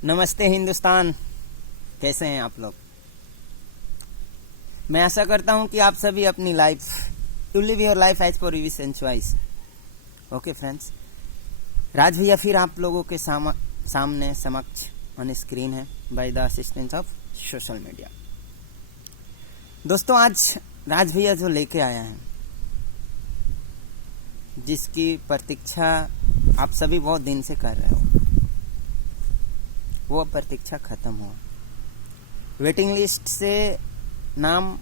नमस्ते हिंदुस्तान, कैसे हैं आप लोग। मैं आशा करता हूं कि आप सभी अपनी life to live your life as per wish and choice. Okay friends, Raj भैया फिर आप लोगों के सामने समक्ष ऑन स्क्रीन है by the assistance of social media. दोस्तों, आज राज भैया जो लेके आया है, जिसकी प्रतीक्षा आप सभी बहुत दिन से कर रहे हो, वो प्रतीक्षा खत्म हुआ। वेटिंग लिस्ट से नाम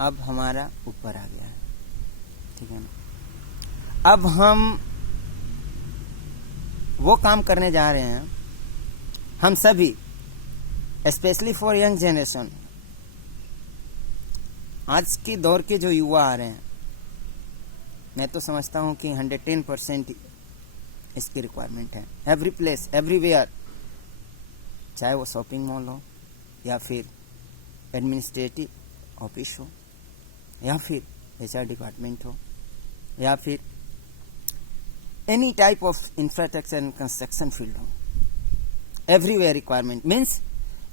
अब हमारा ऊपर आ गया है, ठीक है ना। अब हम वो काम करने जा रहे हैं, हम सभी, स्पेशली फॉर यंग जनरेशन। आज के दौर के जो युवा आ रहे हैं, मैं तो समझता हूं कि 110% इसकी रिक्वायरमेंट है। एवरी प्लेस, एवरीवेयर, चाहे वो शॉपिंग मॉल हो या फिर एडमिनिस्ट्रेटिव ऑफिस हो या फिर HR डिपार्टमेंट हो या फिर any type of infrastructure and construction field हो, everywhere requirement means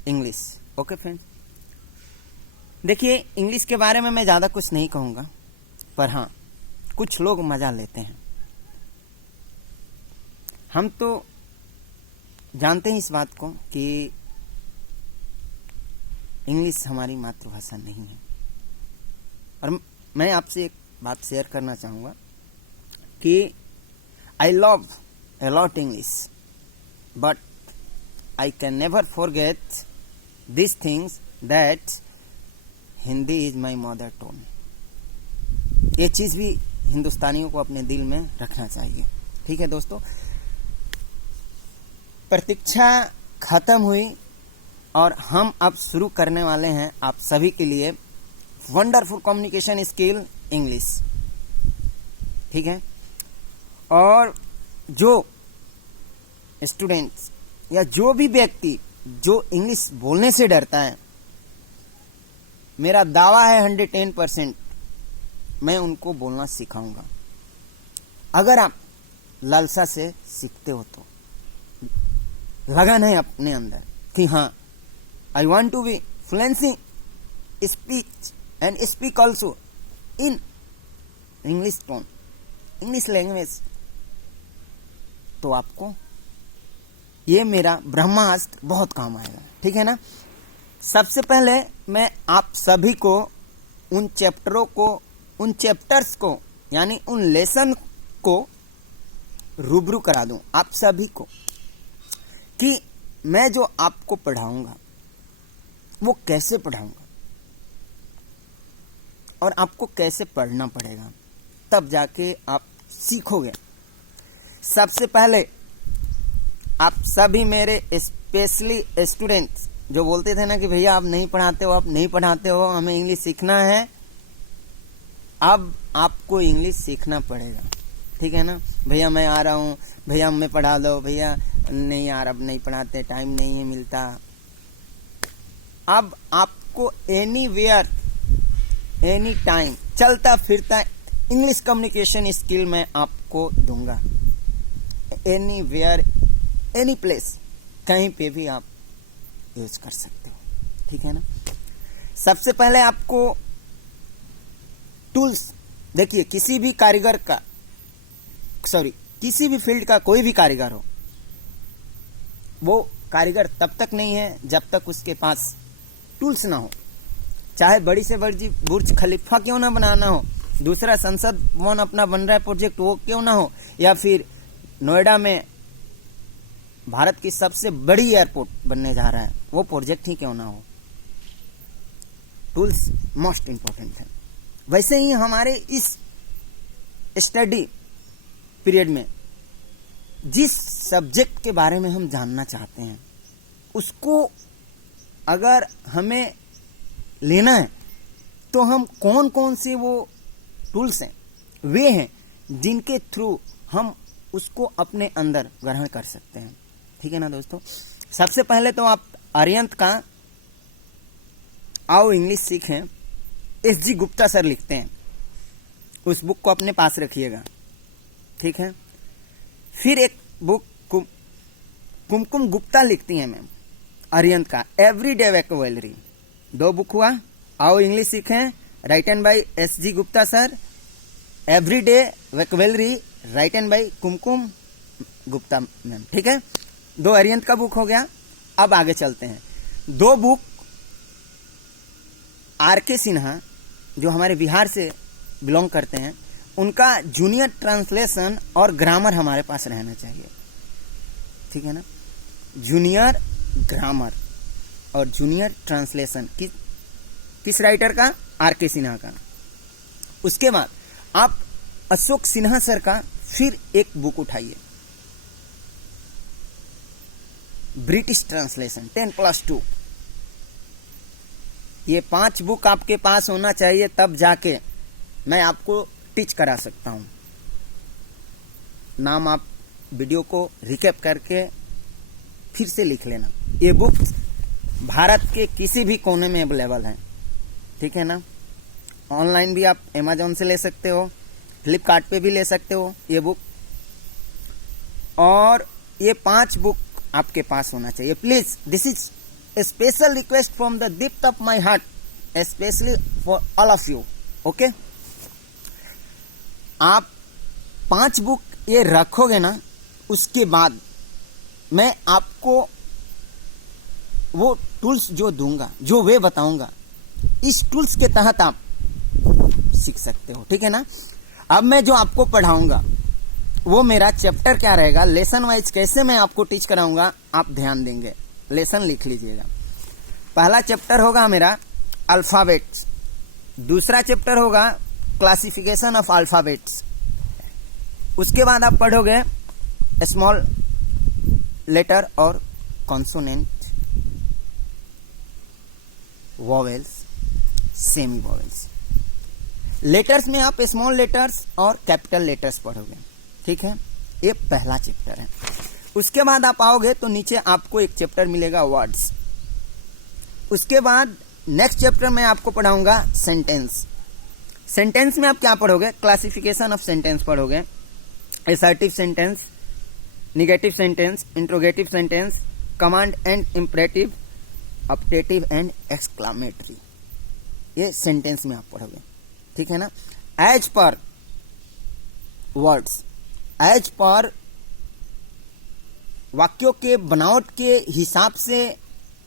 English. Okay friend, देखिए, इंग्लिश के बारे में मैं ज़्यादा कुछ नहीं कहूँगा, पर हाँ, कुछ लोग मजा लेते हैं। हम तो जानते हैं इस बात को कि इंग्लिश हमारी मातृभाषा नहीं है। और मैं आपसे एक बात शेयर करना चाहूँगा कि I love a lot English, but I can never forget these things that Hindi is my mother tongue। ये चीज़ भी हिंदुस्तानियों को अपने दिल में रखना चाहिए, ठीक है दोस्तों। प्रतीक्षा खत्म हुई और हम अब शुरू करने वाले हैं आप सभी के लिए वंडरफुल कम्युनिकेशन स्किल इंग्लिश, ठीक है। और जो स्टूडेंट्स या जो भी व्यक्ति जो इंग्लिश बोलने से डरता है, मेरा दावा है 110% मैं उनको बोलना सिखाऊंगा, अगर आप लालसा से सीखते हो तो। लगन है अपने अंदर कि हाँ, I want to be fluency speech and speak also in English tone, English language, तो आपको ये मेरा ब्रह्मास्त्र बहुत काम आएगा, ठीक है ना। सबसे पहले मैं आप सभी को उन चैप्टरों को, उन चैप्टर्स को, यानी उन लेसन को रूबरू करा दूं आप सभी को कि मैं जो आपको पढ़ाऊंगा वो कैसे पढ़ाऊंगा और आपको कैसे पढ़ना पड़ेगा, तब जाके आप सीखोगे। सबसे पहले आप सभी मेरे स्पेशली स्टूडेंट्स जो बोलते थे ना कि भैया आप नहीं पढ़ाते हो, आप नहीं पढ़ाते हो, हमें इंग्लिश सीखना है, अब आपको इंग्लिश सीखना पड़ेगा, ठीक है ना। भैया मैं आ रहा हूँ, भैया हमें पढ़ा दो, भैया नहीं यार अब नहीं पढ़ाते, टाइम नहीं है मिलता। अब आपको एनीवेयर एनी टाइम चलता फिरता इंग्लिश कम्युनिकेशन स्किल मैं आपको दूंगा। एनीवेयर एनी प्लेस, कहीं पे भी आप यूज कर सकते हो, ठीक है ना। सबसे पहले आपको टूल्स, देखिए, किसी भी कारीगर का, किसी भी फील्ड का कोई भी कारीगर हो, वो कारीगर तब तक नहीं है जब तक उसके पास टूल्स ना हो। चाहे बड़ी से बड़ी बुर्ज खलीफा क्यों ना बनाना हो, दूसरा संसद भवन अपना बन रहा है प्रोजेक्ट, वो क्यों ना हो, या फिर नोएडा में भारत की सबसे बड़ी एयरपोर्ट बनने जा रहा है, वो प्रोजेक्ट ही क्यों ना हो, टूल्स मोस्ट इंपॉर्टेंट है। वैसे ही हमारे इस स्टडी पीरियड में जिस सब्जेक्ट के बारे में हम जानना चाहते हैं, उसको अगर हमें लेना है तो हम कौन कौन से वो टूल्स हैं, वे हैं जिनके थ्रू हम उसको अपने अंदर ग्रहण कर सकते हैं, ठीक है ना दोस्तों। सबसे पहले तो आप आर्यंत का आओ इंग्लिश सीखें, SG गुप्ता सर लिखते हैं, उस बुक को अपने पास रखिएगा, ठीक है। फिर एक बुक कुमकुम गुप्ता लिखती हैं मैम अरिहंत का एवरीडे वोकैबुलरी। 2 बुक हुआ। आओ इंग्लिश सीखें, written by SG Gupta sir, everyday vocabulary written by Kumkum Gupta ma'am. ठीक है, 2 अरिहंत का बुक हो गया। अब आगे चलते हैं। 2 बुक RK सिन्हा जो हमारे बिहार से बिलोंग करते हैं, उनका जूनियर ट्रांसलेशन और ग्रामर हमारे पास रहना चाहिए। ठीक है ना, जूनियर ग्रामर और जूनियर ट्रांसलेशन किस राइटर का? RK सिन्हा का। उसके बाद आप अशोक सिन्हा सर का फिर एक बुक उठाइए, ब्रिटिश ट्रांसलेशन 10+2। ये 5 बुक आपके पास होना चाहिए, तब जाके मैं आपको टीच करा सकता हूं। नाम आप वीडियो को रिकैप करके फिर से लिख लेना। ये बुक भारत के किसी भी कोने में अवेलेबल है। ठीक है ना, ऑनलाइन भी आप Amazon से ले सकते हो, फ्लिपकार्ट पे भी ले सकते हो ये बुक। और ये 5 बुक आपके पास होना चाहिए please. This is a special request from the depth of my heart, especially for all of you. Okay? आप 5 बुक ये रखोगे ना, उसके बाद मैं आपको वो टूल्स जो दूंगा, जो वे बताऊंगा, इस टूल्स के तहत आप सीख सकते हो। ठीक है ना। अब मैं जो आपको पढ़ाऊंगा वो मेरा चैप्टर क्या रहेगा, लेसन वाइज कैसे मैं आपको टीच कराऊंगा, आप ध्यान देंगे। लेसन लिख लीजिएगा। पहला चैप्टर होगा मेरा अल्फाबेट्स, दूसरा चैप्टर होगा क्लासिफिकेशन ऑफ अल्फाबेट्स। उसके बाद आप पढ़ोगे स्मॉल लेटर और consonant, vowels, semi vowels. Letters में आप स्मॉल लेटर्स और कैपिटल लेटर्स पढ़ोगे। ठीक है, ये पहला चैप्टर है। उसके बाद आप आओगे तो नीचे आपको एक चैप्टर मिलेगा वर्ड्स। उसके बाद नेक्स्ट चैप्टर में आपको पढ़ाऊंगा सेंटेंस। सेंटेंस में आप क्या पढ़ोगे, क्लासिफिकेशन ऑफ सेंटेंस पढ़ोगे, assertive sentence, negative sentence, interrogative sentence, command and imperative, optative and exclamatory. ये सेंटेंस में आप पढ़ोगे। ठीक है ना। As per words, as per वाक्यों के बनावट के हिसाब से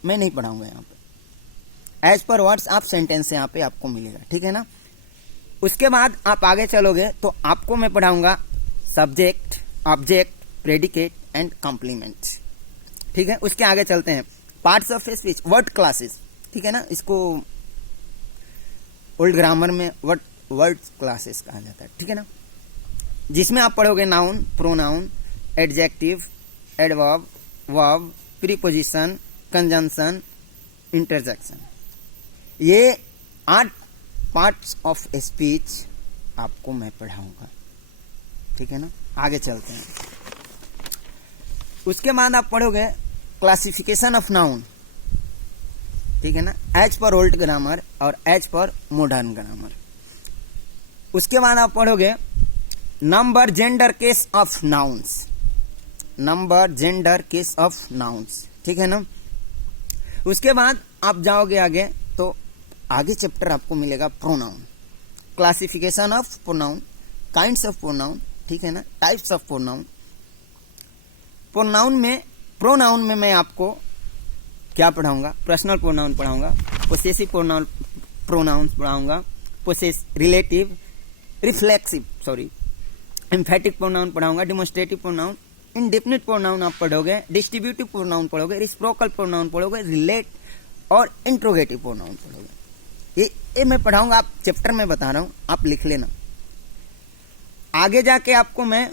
मैं नहीं पढ़ाऊंगा यहाँ पे। एज पर वर्ड्स आप सेंटेंस यहाँ पे आपको मिलेगा। ठीक है ना। उसके बाद आप आगे चलोगे तो आपको मैं पढ़ाऊंगा subject, object, predicate and complement. ठीक है। उसके आगे चलते हैं parts of speech, word classes. ठीक है ना, इसको ओल्ड ग्रामर में वर्ड क्लासेस कहा जाता है। ठीक है ना, जिसमें आप पढ़ोगे noun, pronoun, adjective, adverb, verb, preposition, conjunction, interjection. ये 8 पार्ट्स ऑफ स्पीच आपको मैं पढ़ाऊंगा। ठीक है ना। आगे चलते हैं। उसके बाद आप पढ़ोगे क्लासिफिकेशन ऑफ नाउन। ठीक है ना, एज पर ओल्ड ग्रामर और एज पर मॉडर्न ग्रामर। उसके बाद आप पढ़ोगे number, gender, case of nouns, number, gender, case of nouns. ठीक है ना। उसके बाद आप जाओगे आगे तो आगे चैप्टर आपको मिलेगा pronoun, classification of pronoun, kinds of pronoun. ठीक है ना, टाइप्स ऑफ प्रोनाउन। प्रोनाउन में मैं आपको क्या पढ़ाऊंगा, पर्सनल प्रोनाउन पढ़ाऊंगा, पोसेसिव प्रोनाउन पढ़ाऊंगा, रिलेटिव, रिफ्लेक्सिव एम्फेटिक प्रोनाउन पढ़ाऊंगा, डेमोन्स्ट्रेटिव प्रोनाउन, इंडेफिनिट प्रोनाउन आप पढ़ोगे, डिस्ट्रीब्यूटिव प्रोनाउन पढ़ोगे, रिसिप्रोकल प्रोनाउन पढ़ोगे, रिलेट और इंट्रोगेटिव प्रोनाउन पढ़ोगे। ये मैं पढ़ाऊंगा, आप चैप्टर में बता रहा हूं, आप लिख लेना। आगे जाके आपको मैं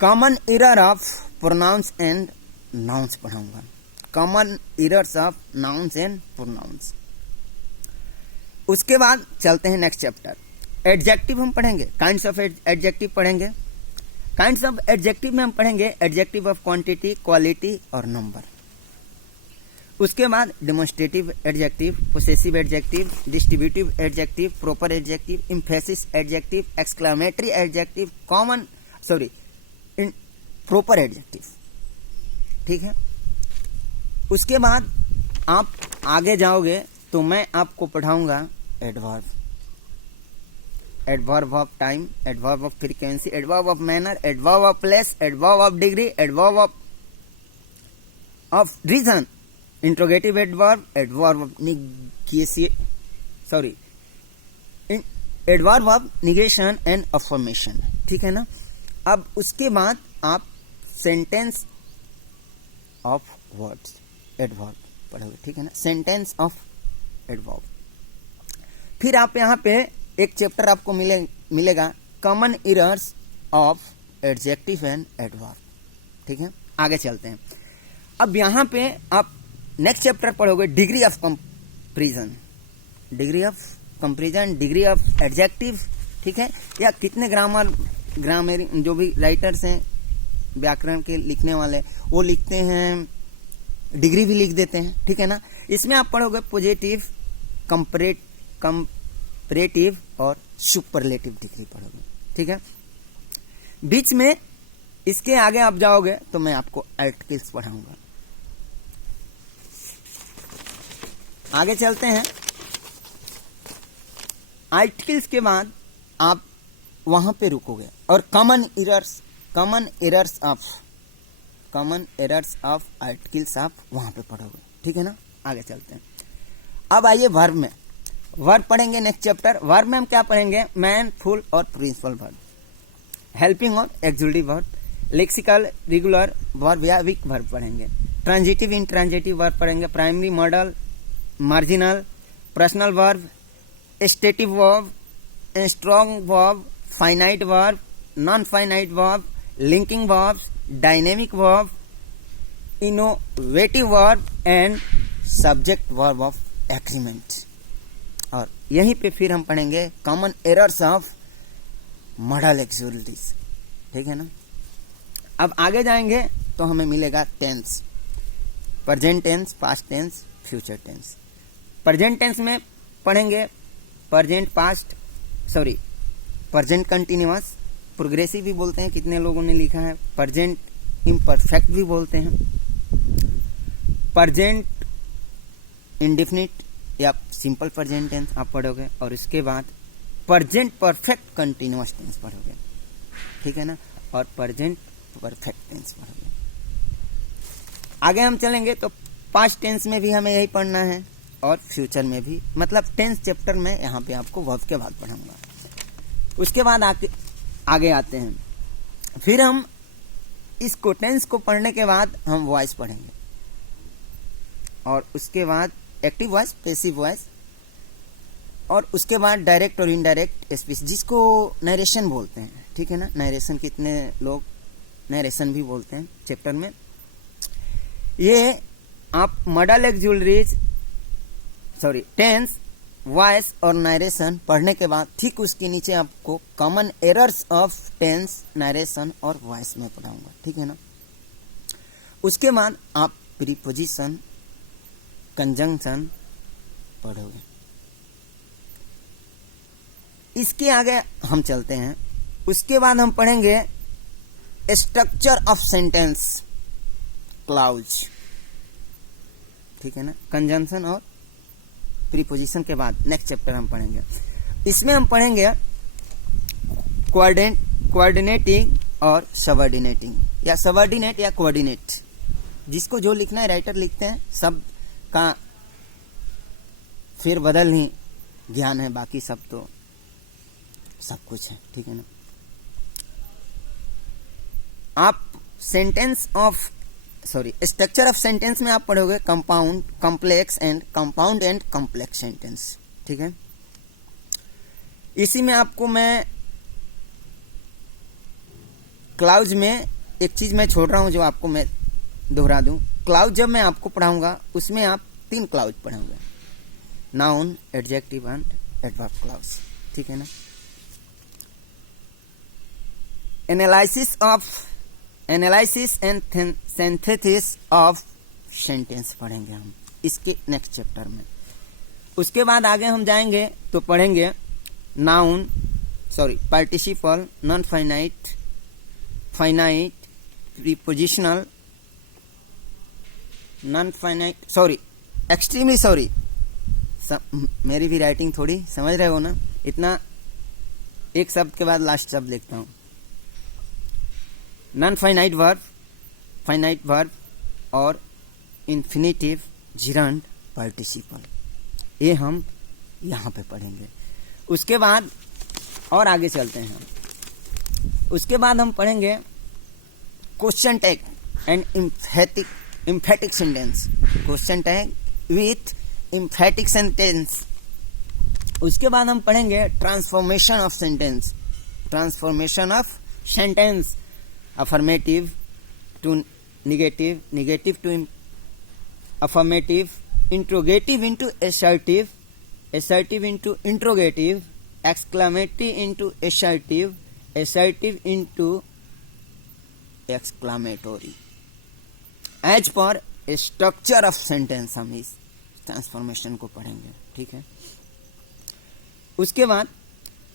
common error of pronouns and nouns पढ़ाऊंगा, common errors of nouns and pronouns. उसके बाद चलते हैं नेक्स्ट चैप्टर, एडजेक्टिव हम पढ़ेंगे, काइंड्स ऑफ एडजेक्टिव पढ़ेंगे। काइंड्स ऑफ एडजेक्टिव में हम पढ़ेंगे एडजेक्टिव ऑफ क्वांटिटी, क्वालिटी और नंबर। उसके बाद demonstrative adjective, possessive adjective, distributive adjective, proper adjective, emphasis adjective, exclamatory adjective, proper adjective, ठीक है। उसके बाद आप आगे जाओगे तो मैं आपको पढ़ाऊंगा adverb, adverb of time, adverb of frequency, adverb of manner, adverb of place, adverb of degree, adverb of reason, interrogative adverb, adverb of adverb of negation and affirmation, ठीक है ना। अब उसके बाद आप सेंटेंस ऑफ वर्ड्स एडवर्ब पढ़ोगे, ठीक है ना, सेंटेंस ऑफ एडवर्ब। फिर आप यहाँ पे एक चैप्टर आपको मिलेगा common errors of adjective and adverb, ठीक है। आगे चलते हैं। अब यहाँ पे आप नेक्स्ट चैप्टर पढ़ोगे degree of comparison, degree of comparison, degree of adjective, ठीक है। या कितने ग्रामर जो भी राइटर्स हैं व्याकरण के लिखने वाले वो लिखते हैं, डिग्री भी लिख देते हैं, ठीक है ना। इसमें आप पढ़ोगे पॉजिटिव, कंपैरेटिव और सुपरलेटिव डिग्री पढ़ोगे, ठीक है। बीच में इसके आगे आप जाओगे तो मैं आपको आर्टिकल्स पढ़ाऊंगा। आगे चलते हैं। आर्टिकल्स के बाद आप वहां पे रुकोगे और कॉमन एरर्स ऑफ आर्टिकल्स आप वहां पे पढ़ोगे, ठीक है ना। आगे चलते हैं। अब आइए वर्ब में, वर्ब पढ़ेंगे नेक्स्ट चैप्टर। वर्ब में हम क्या पढ़ेंगे? मैन, फुल और प्रिंसिपल वर्ब, हेल्पिंग और exclusive verb, lexical, regular verb या वीक वर्ब पढ़ेंगे, ट्रांजिटिव, इंट्रांजिटिव वर्ब पढ़ेंगे, primary, model, marginal, personal verb, stative verb, strong verb, finite verb, non finite verb, linking verb, dynamic verb, innovative verb and subject verb of agreement. और यहीं पे फिर हम पढ़ेंगे common errors of model exclusive, ठीक है ना। अब आगे जाएंगे तो हमें मिलेगा tense, present tense, past tense, future tense. Present tense में पढ़ेंगे प्रेजेंट कंटिन्यूअस, प्रोग्रेसिव भी बोलते हैं, कितने लोगों ने लिखा है, प्रेजेंट इम्परफेक्ट भी बोलते हैं, प्रेजेंट इंडेफिनिट या सिंपल प्रेजेंट टेंस आप पढ़ोगे, और इसके बाद प्रेजेंट परफेक्ट कंटिन्यूअस टेंस पढ़ोगे, ठीक है ना, और प्रेजेंट परफेक्ट टेंस पढ़ोगे। आगे हम चलेंगे तो पास्ट टेंस में भी हमें यही पढ़ना है और फ्यूचर में भी, मतलब टेंस चैप्टर में यहाँ पे आपको वर्ब के बाद पढ़ाऊंगा। उसके बाद आगे आते हैं। फिर हम इसको टेंस को पढ़ने के बाद हम वॉइस पढ़ेंगे, और उसके बाद एक्टिव वॉइस, पैसिव वॉइस, और उसके बाद डायरेक्ट और इनडायरेक्ट स्पीच, जिसको नरेशन बोलते हैं, ठीक है ना। नरेशन, कितने लोग नरेशन भी बोलते हैं चैप्टर में। ये आप मॉडल एक्सक्लूसिव टेंस, वॉइस और नरेशन पढ़ने के बाद ठीक उसके नीचे आपको common errors of tense, narration और वॉइस में पढ़ाऊंगा, ठीक है ना। उसके बाद आप प्रीपोजिशन, कंजंक्शन पढ़ोगे। इसके आगे हम चलते हैं। उसके बाद हम पढ़ेंगे स्ट्रक्चर ऑफ सेंटेंस, क्लाउज, ठीक है ना। कंजंक्शन और प्रीपोजिशन के बाद नेक्स्ट चैप्टर हम पढ़ेंगे। इसमें हम पढ़ेंगे कोऑर्डिनेटिंग और सबऑर्डिनेटिंग, या सबऑर्डिनेट या कोऑर्डिनेट, जिसको जो लिखना है राइटर लिखते हैं, सब का फिर बदल ही ज्ञान है, बाकी सब तो सब कुछ है, ठीक है ना। आप स्ट्रक्चर ऑफ सेंटेंस में आप पढ़ोगे compound, complex and compound and complex sentence, ठीक है। इसी में आपको मैं क्लाउज में एक चीज मैं छोड़ रहा हूं जो आपको मैं दोहरा दूं। क्लाउज जब मैं आपको पढ़ाऊंगा उसमें आप 3 क्लाउज पढ़ोगे, noun, adjective and adverb clause, ठीक है ना। Analysis and synthesis of sentence पढ़ेंगे हम इसके नेक्स्ट चैप्टर में। उसके बाद आगे हम जाएंगे तो पढ़ेंगे participle, non finite, finite, prepositional non finite, sorry, extremely sorry, मेरी भी राइटिंग थोड़ी समझ रहे हो ना, इतना एक शब्द के बाद लास्ट शब्द लिखता हूं। Non finite verb, finite verb और इन्फिनेटिव, जिरंड, पार्टिसिपल, ये हम यहां पे पढ़ेंगे। उसके बाद और आगे चलते हैं हम। उसके बाद हम पढ़ेंगे question tag and emphatic sentence, question tag with emphatic sentence। उसके बाद हम पढ़ेंगे transformation of sentence, transformation of sentence, affirmative to negative, negative to affirmative, interrogative into assertive, assertive into interrogative, exclamative into assertive, assertive into exclamatory. As per structure of sentence हम इस transformation को पढ़ेंगे, ठीक है। उसके बाद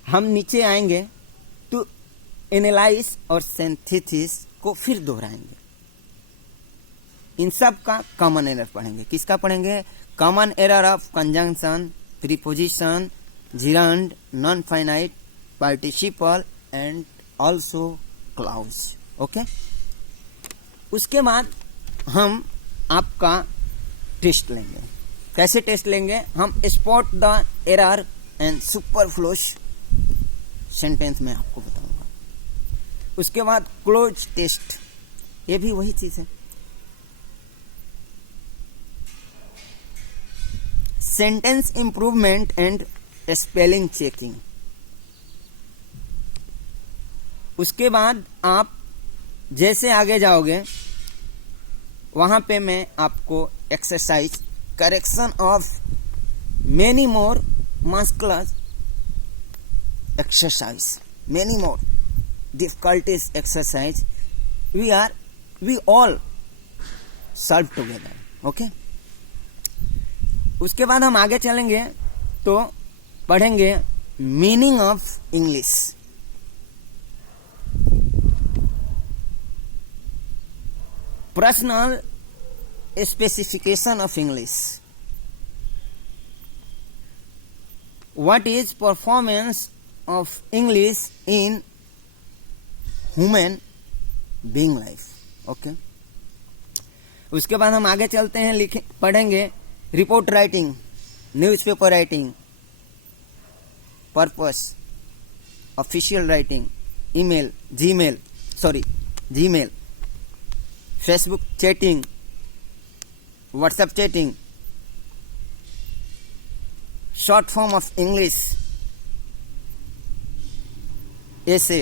हम नीचे आएंगे तो एनालाइज और सिंथेसिस को फिर दोहराएंगे। इन सब का कॉमन एरर पढ़ेंगे। किसका पढ़ेंगे? Common error of conjunction, preposition, gerund, non finite, participle and also clause. Okay, उसके बाद हम आपका टेस्ट लेंगे। कैसे टेस्ट लेंगे? हम spot the error and superfluous sentence में आपको बताऊंगा। उसके बाद क्लोज टेस्ट, ये भी वही चीज है। Sentence improvement and spelling checking. उसके बाद आप जैसे आगे जाओगे वहां पे मैं आपको exercise, correction of many more muscular exercise, many more difficulties exercise we all solve together. Okay, उसके बाद हम आगे चलेंगे तो पढ़ेंगे meaning of English, personal specification of English, what is performance of English in human being life. Okay, उसके बाद हम आगे चलते हैं, पढ़ेंगे report writing, newspaper writing, purpose, official writing, email, Gmail, Facebook chatting, WhatsApp chatting, short form of English, ऐसे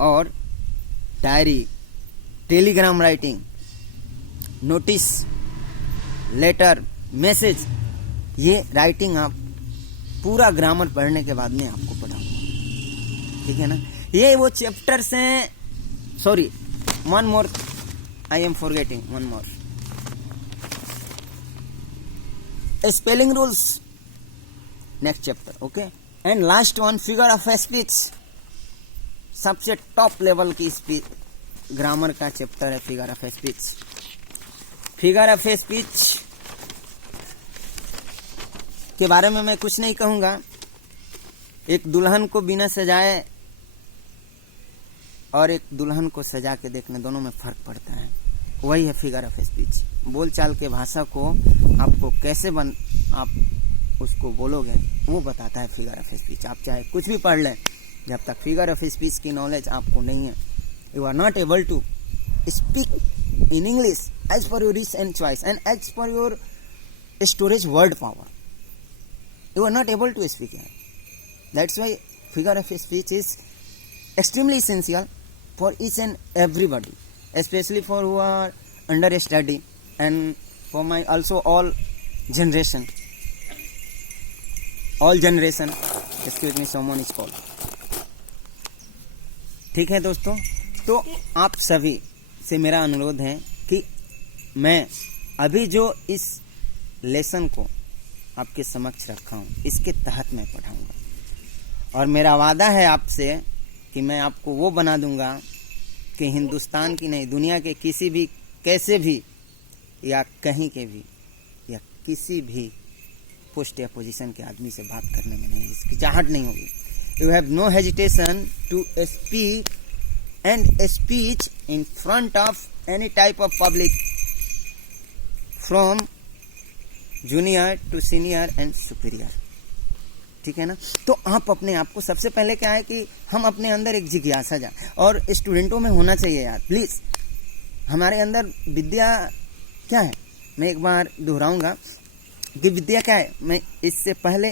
और diary, telegram writing, notice, letter, message, ये राइटिंग आप पूरा ग्रामर पढ़ने के बाद में आपको पढ़ाऊंगा, ठीक है ना। ये वो चैप्टर्स हैं, sorry one more, I am forgetting one more, spelling rules, next chapter. Okay, and last one, figure of speech, सबसे टॉप लेवल की स्पीच ग्रामर का चैप्टर है figure of speech. Figure of speech के बारे में मैं कुछ नहीं कहूंगा। एक दुल्हन को बिना सजाए और एक दुल्हन को सजा के देखने, दोनों में फर्क पड़ता है। वही है फिगर ऑफ स्पीच। बोलचाल के भाषा को आपको कैसे आप उसको बोलोगे वो बताता है फिगर ऑफ स्पीच। आप चाहे कुछ भी पढ़ लें, जब तक फिगर ऑफ स्पीच की नॉलेज आपको नहीं है, you are not able to speak in English as per your rich and choice and as per your storage word power, you are not able to speak. That's why figure of speech is extremely essential for each and everybody, especially for who are under study and for my also all generation, excuse me, someone is called। ठीक है दोस्तों, तो आप सभी से मेरा अनुरोध है कि मैं अभी जो इस लेसन को आपके समक्ष रखा हूँ, इसके तहत मैं पढ़ाऊंगा और मेरा वादा है आपसे कि मैं आपको वो बना दूंगा कि हिंदुस्तान की नहीं, दुनिया के किसी भी, कैसे भी या कहीं के भी या किसी भी पोस्ट या पोजीशन के आदमी से बात करने में नहीं हिचकिचाहट नहीं होगी. You have no hesitation to speak and speech in front of any type of public, from junior to senior and superior. ठीक है ना. तो आप अपने आप को, सबसे पहले क्या है कि हम अपने अंदर एक जिज्ञासा जाए, और स्टूडेंटों में होना चाहिए यार प्लीज. हमारे अंदर विद्या क्या है, मैं एक बार दोहराऊंगा कि विद्या क्या है. मैं इससे पहले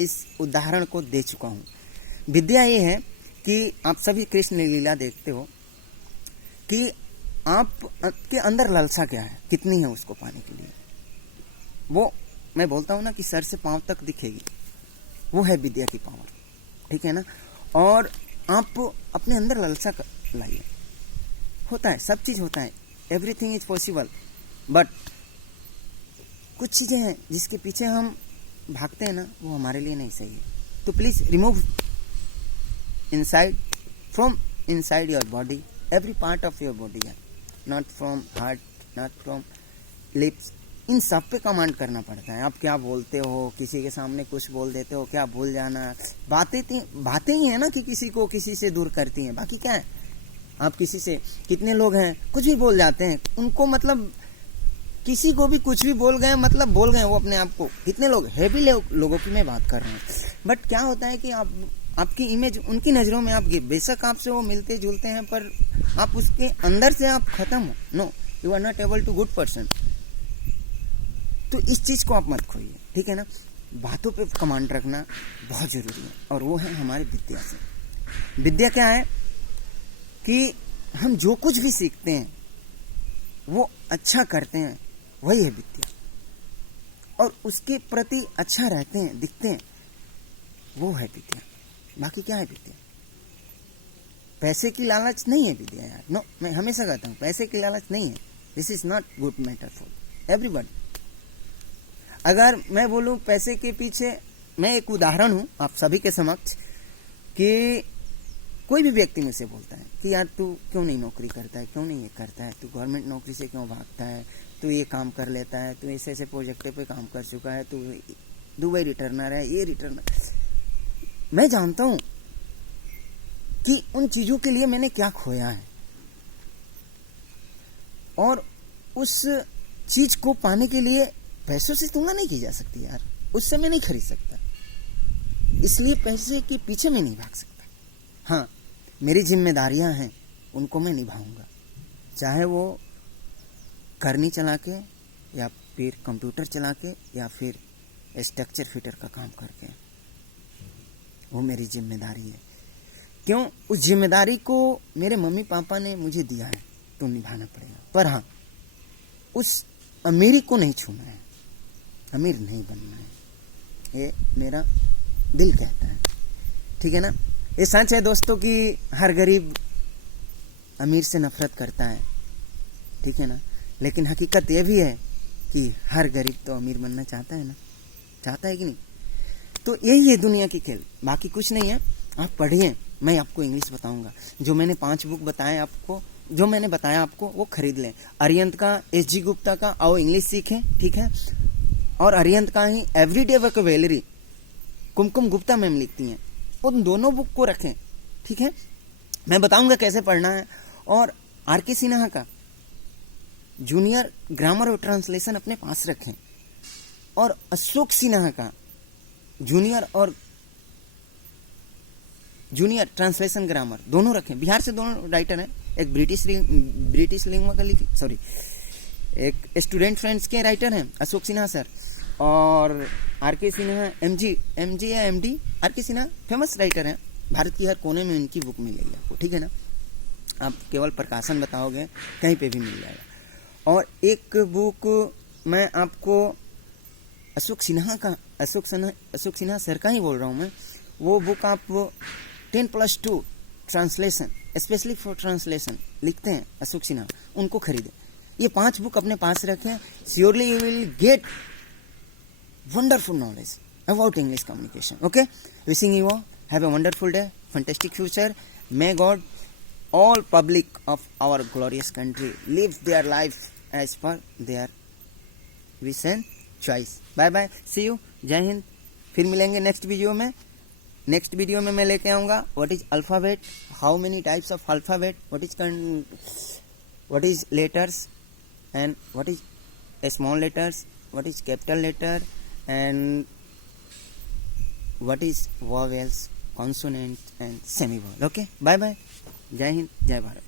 इस उदाहरण को दे चुका हूँ. विद्या ये है कि आप सभी कृष्ण लीला देखते हो कि आप के अंदर लालसा क्या है, कितनी है उसको पाने के लिए, वो मैं बोलता हूँ ना कि सर से पांव तक दिखेगी, वो है विद्या की पावर. ठीक है ना. और आप अपने अंदर लालसा लाइए. होता है, सब चीज होता है, एवरीथिंग इज पॉसिबल, बट कुछ चीजें हैं जिसके पीछे हम भागते हैं ना, वो हमारे लिए नहीं सही है. तो please remove inside, from inside your body, every part of your body है, not from heart, not from lips. इन सब पे कमांड करना पड़ता है. आप क्या बोलते हो, किसी के सामने कुछ बोल देते हो, क्या भूल जाना. बातें ही है ना कि किसी को किसी से दूर करती हैं, बाकी क्या है. आप किसी से, कितने लोग हैं कुछ भी बोल जाते हैं, उनको मतलब किसी को भी कुछ भी बोल गए, मतलब बोल गए वो अपने आप को. कितने लोग, हैवी लोगों की मैं बात कर रहा हूँ. बट क्या होता है कि आपकी इमेज उनकी नजरों में, आप बेशक आपसे वो मिलते जुलते हैं, पर आप उसके अंदर से आप खत्म हो. No, you are not able to good person. तो इस चीज को आप मत खोइए. ठीक है ना. बातों पे कमांड रखना बहुत जरूरी है, और वो है हमारी विद्या से. विद्या क्या है कि हम जो कुछ भी सीखते हैं वो अच्छा करते हैं, वही है विद्या. और उसके प्रति अच्छा रहते हैं, दिखते हैं, वो है विद्या. बाकी क्या है विद्या. पैसे की लालच नहीं है विद्या यार. नो, मैं हमेशा कहता हूँ पैसे की लालच नहीं है. This is not good matter for everybody. अगर मैं बोलूं पैसे के पीछे, मैं एक उदाहरण हूं आप सभी के समक्ष कि कोई भी व्यक्ति मुझसे बोलता है कि यार तू क्यों नहीं नौकरी करता है, क्यों नहीं ये करता है, तू गवर्नमेंट नौकरी से क्यों भागता है, तू ये काम कर लेता है, तू ऐसे ऐसे प्रोजेक्ट पे काम कर चुका है, तू दुबई रिटर्नर है, ये रिटर्नर. मैं जानता हूं कि उन चीजों के लिए मैंने क्या खोया है, और उस चीज को पाने के लिए पैसों से तुलना नहीं की जा सकती यार. उससे मैं नहीं खरीद सकता, इसलिए पैसे के पीछे मैं नहीं भाग सकता. हाँ, मेरी जिम्मेदारियां हैं, उनको मैं निभाऊंगा, चाहे वो करनी चला के, या फिर कंप्यूटर चला के, या फिर स्ट्रक्चर फिटर का काम करके. वो मेरी जिम्मेदारी है. क्यों, उस जिम्मेदारी को मेरे मम्मी पापा ने मुझे दिया है, तो निभाना पड़ेगा. पर हाँ, उस अमीरी को नहीं छूना है, अमीर नहीं बनना है, ये मेरा दिल कहता है. ठीक है ना. ये सच है दोस्तों कि हर गरीब अमीर से नफरत करता है. ठीक है ना. लेकिन हकीकत ये भी है कि हर गरीब तो अमीर बनना चाहता है ना, चाहता है कि नहीं. तो यही है दुनिया की खेल, बाकी कुछ नहीं है. आप पढ़िए, मैं आपको इंग्लिश बताऊंगा. जो मैंने 5 बुक बताए आपको, जो मैंने बताया आपको, वो खरीद लें. अरिहंत का, एस.जी. गुप्ता का, आओ इंग्लिश सीखें. ठीक है. और अरिहंत का ही एवरीडे वोकैबुलरी, कुमकुम गुप्ता मैम लिखती हैं, उन दोनों बुक को रखें. ठीक है. मैं बताऊंगा कैसे पढ़ना है. और आर.के. सिन्हा का जूनियर ग्रामर और ट्रांसलेशन अपने पास रखें. और अशोक सिन्हा का जूनियर ट्रांसलेशन ग्रामर दोनों रखें. बिहार से दोनों राइटर हैं. एक ब्रिटिश लिंग्वा का लिखी, सॉरी, एक स्टूडेंट फ्रेंड्स के राइटर हैं अशोक सिन्हा सर, और आर.के. सिन्हा एमजी या MD. R K. Sinha famous writer हैं, भारत की हर कोने में इनकी बुक मिलेगी आपको. ठीक है ना. आप केवल प्रकाशन बताओगे, कहीं पे भी मिल जाएगा. और एक बुक मैं आपको अशोक सिन्हा सर का ही बोल रहा हूँ मैं. वो बुक आप 10+2 ट्रांसलेशन, स्पेशली फॉर ट्रांसलेशन लिखते हैं अशोक सिन्हा, उनको खरीदें. ये 5 बुक अपने पास रखें. Surely you will get wonderful knowledge about English communication. Okay. Wishing you all have a wonderful day, fantastic future. May God all public of our glorious country live their life as per their wish and choice. Bye bye, see you, जय हिंद. फिर मिलेंगे next video में. Next video में मैं लेके आऊँगा what is alphabet, how many types of alphabet, what is letters and what is small letters, what is capital letter and what is vowels, consonant and semi vowel. Okay, bye bye, जय हिंद, जय भारत.